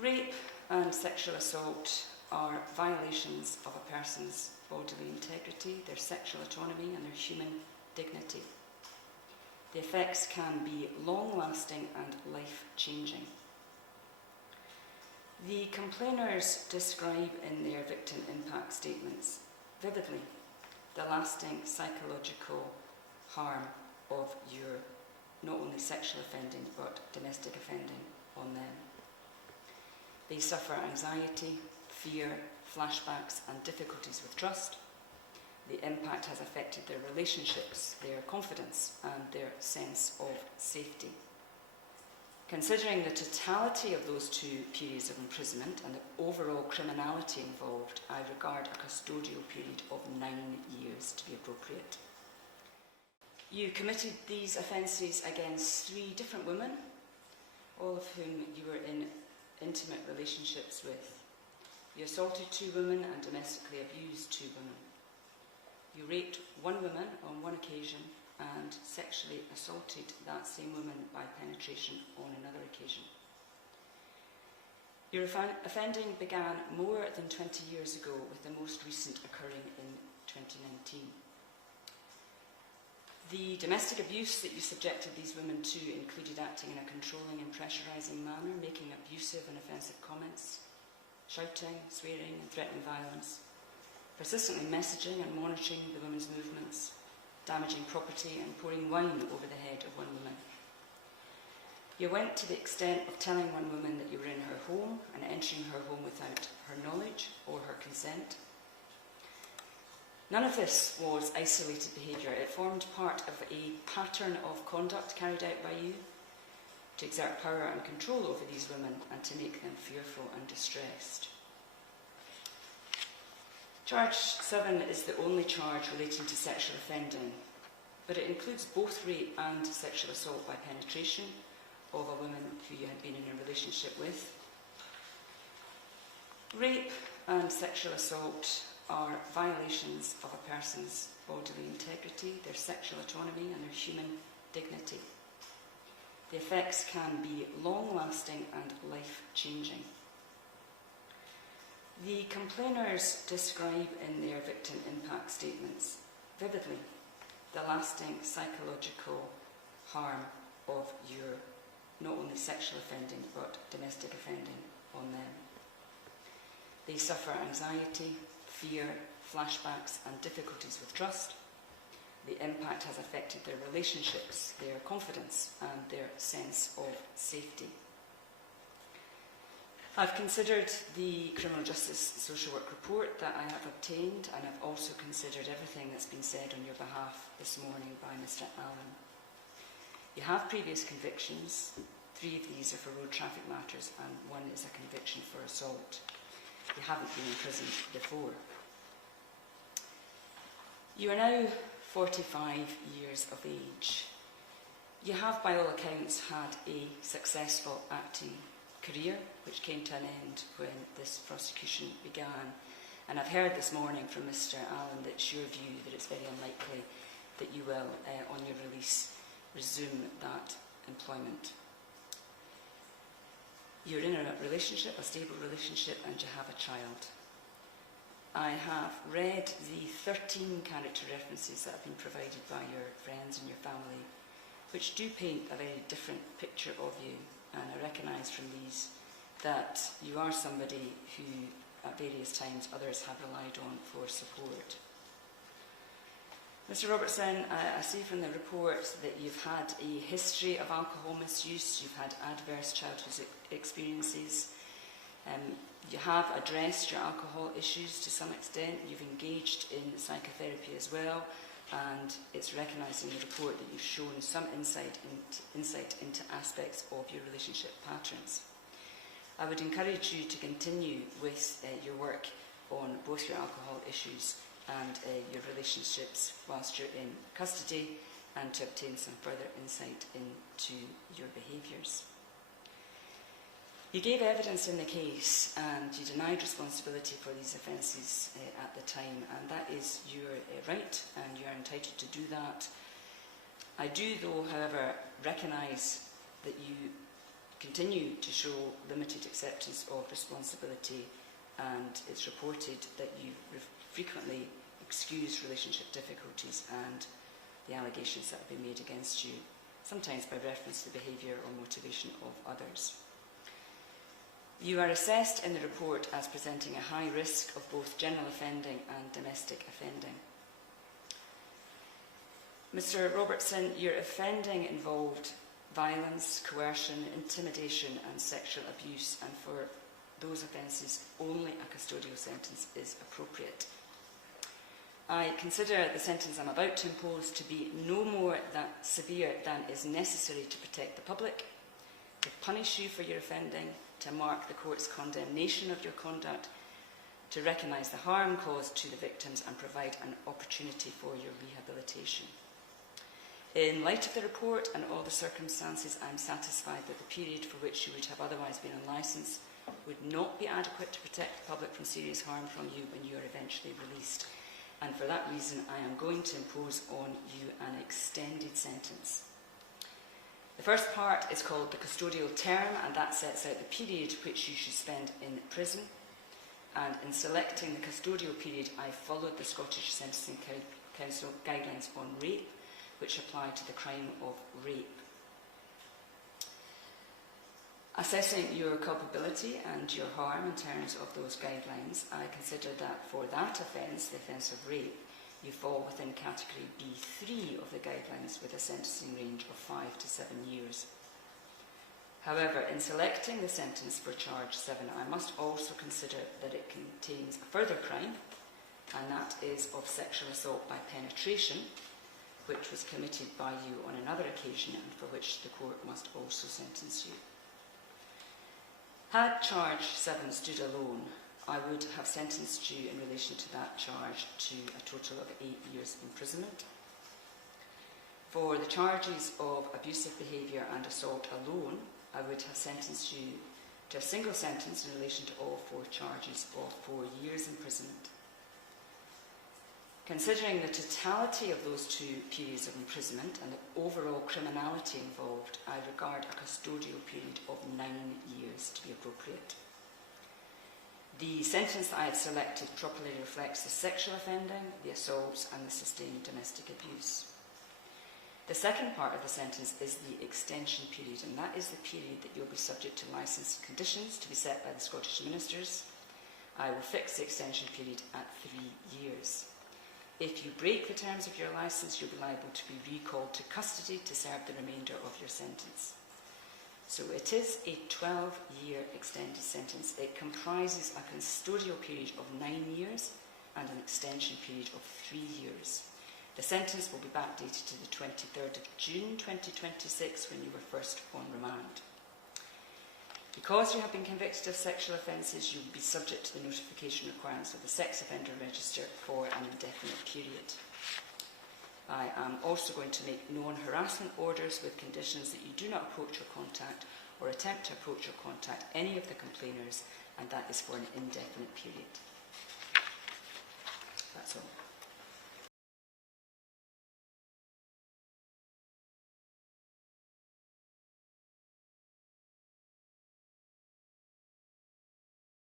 Rape and sexual assault are violations of a person's bodily integrity, their sexual autonomy and their human dignity. The effects can be long-lasting and life-changing. The complainers describe in their victim impact statements vividly the lasting psychological harm of your not only sexual offending but domestic offending on them. They suffer anxiety, fear, flashbacks and difficulties with trust. The impact has affected their relationships, their confidence and their sense of safety. Considering the totality of those 2 periods of imprisonment and the overall criminality involved, I regard a custodial period of 9 years to be appropriate. You committed these offences against 3 different women, all of whom you were in intimate relationships with. You assaulted 2 women and domestically abused 2 women. You raped 1 woman on 1 occasion and sexually assaulted that same woman by penetration on another occasion. Your offending began more than 20 years ago, with the most recent occurring in 2019. The domestic abuse that you subjected these women to included acting in a controlling and pressurising manner, making abusive and offensive comments, shouting, swearing and threatening violence, persistently messaging and monitoring the women's movements, damaging property and pouring wine over the head of 1 woman. You went to the extent of telling 1 woman that you were in her home and entering her home without her knowledge or her consent. None of this was isolated behaviour. It formed part of a pattern of conduct carried out by you to exert power and control over these women and to make them fearful and distressed. Charge 7 is the only charge relating to sexual offending, but it includes both rape and sexual assault by penetration of a woman who you had been in a relationship with. Rape and sexual assault are violations of a person's bodily integrity, their sexual autonomy and their human dignity. The effects can be long-lasting and life-changing. The complainers describe in their victim impact statements vividly the lasting psychological harm of your not only sexual offending but domestic offending on them. They suffer anxiety, fear, flashbacks and difficulties with trust. The impact has affected their relationships, their confidence and their sense of safety. I've considered the Criminal Justice Social Work report that I have obtained, and I've also considered everything that's been said on your behalf this morning by Mr. Allen. You have previous convictions. 3 of these are for road traffic matters and 1 is a conviction for assault. You haven't been imprisoned before. You are now 45 years of age. You have, by all accounts, had a successful acting career, which came to an end when this prosecution began. And I've heard this morning from Mr. Allen that it's your view that it's very unlikely that you will, on your release, resume that employment. You're in a relationship, a stable relationship, and you have a child. I have read the 13 character references that have been provided by your friends and your family, which do paint a very different picture of you. And I recognise from these that you are somebody who, at various times, others have relied on for support. Mr. Robertson, I see from the report that you've had a history of alcohol misuse, you've had adverse childhood experiences, you have addressed your alcohol issues to some extent, you've engaged in psychotherapy as well, and it's recognised in the report that you've shown some insight into aspects of your relationship patterns. I would encourage you to continue with your work on both your alcohol issues and your relationships whilst you're in custody, and to obtain some further insight into your behaviours. You gave evidence in the case and you denied responsibility for these offences at the time, and that is your right and you are entitled to do that. I do, though, however, recognise that you continue continue to show limited acceptance of responsibility, and it's reported that you frequently excuse relationship difficulties and the allegations that have been made against you, sometimes by reference to the behaviour or motivation of others. You are assessed in the report as presenting a high risk of both general offending and domestic offending. Mr. Robertson, your offending involved violence, coercion, intimidation and sexual abuse, and for those offences only a custodial sentence is appropriate. I consider the sentence I'm about to impose to be no more severe than is necessary to protect the public, to punish you for your offending, to mark the court's condemnation of your conduct, to recognise the harm caused to the victims and provide an opportunity for your rehabilitation. In light of the report and all the circumstances, I am satisfied that the period for which you would have otherwise been on licence would not be adequate to protect the public from serious harm from you when you are eventually released. And for that reason, I am going to impose on you an extended sentence. The first part is called the custodial term, and that sets out the period which you should spend in prison. And in selecting the custodial period, I followed the Scottish Sentencing Council guidelines on rape, which apply to the crime of rape. Assessing your culpability and your harm in terms of those guidelines, I consider that for that offence, the offence of rape, you fall within category B3 of the guidelines with a sentencing range of 5 to 7 years. However, in selecting the sentence for charge 7, I must also consider that it contains a further crime, and that is of sexual assault by penetration, which was committed by you on another occasion and for which the court must also sentence you. Had charge 7 stood alone, I would have sentenced you in relation to that charge to a total of 8 years imprisonment. For the charges of abusive behaviour and assault alone, I would have sentenced you to a single sentence in relation to all 4 charges of 4 years imprisonment. Considering the totality of those 2 periods of imprisonment and the overall criminality involved, I regard a custodial period of 9 years to be appropriate. The sentence that I have selected properly reflects the sexual offending, the assaults and the sustained domestic abuse. The second part of the sentence is the extension period, and that is the period that you'll be subject to licence conditions to be set by the Scottish ministers. I will fix the extension period at 3 years. If you break the terms of your licence, you'll be liable to be recalled to custody to serve the remainder of your sentence. So it is a 12-year extended sentence. It comprises a custodial period of 9 years and an extension period of 3 years. The sentence will be backdated to the 23rd of June 2026 when you were first on remand. Because you have been convicted of sexual offences, you will be subject to the notification requirements of the Sex Offender Register for an indefinite period. I am also going to make non-harassment orders with conditions that you do not approach or contact or attempt to approach or contact any of the complainers, and that is for an indefinite period. That's all.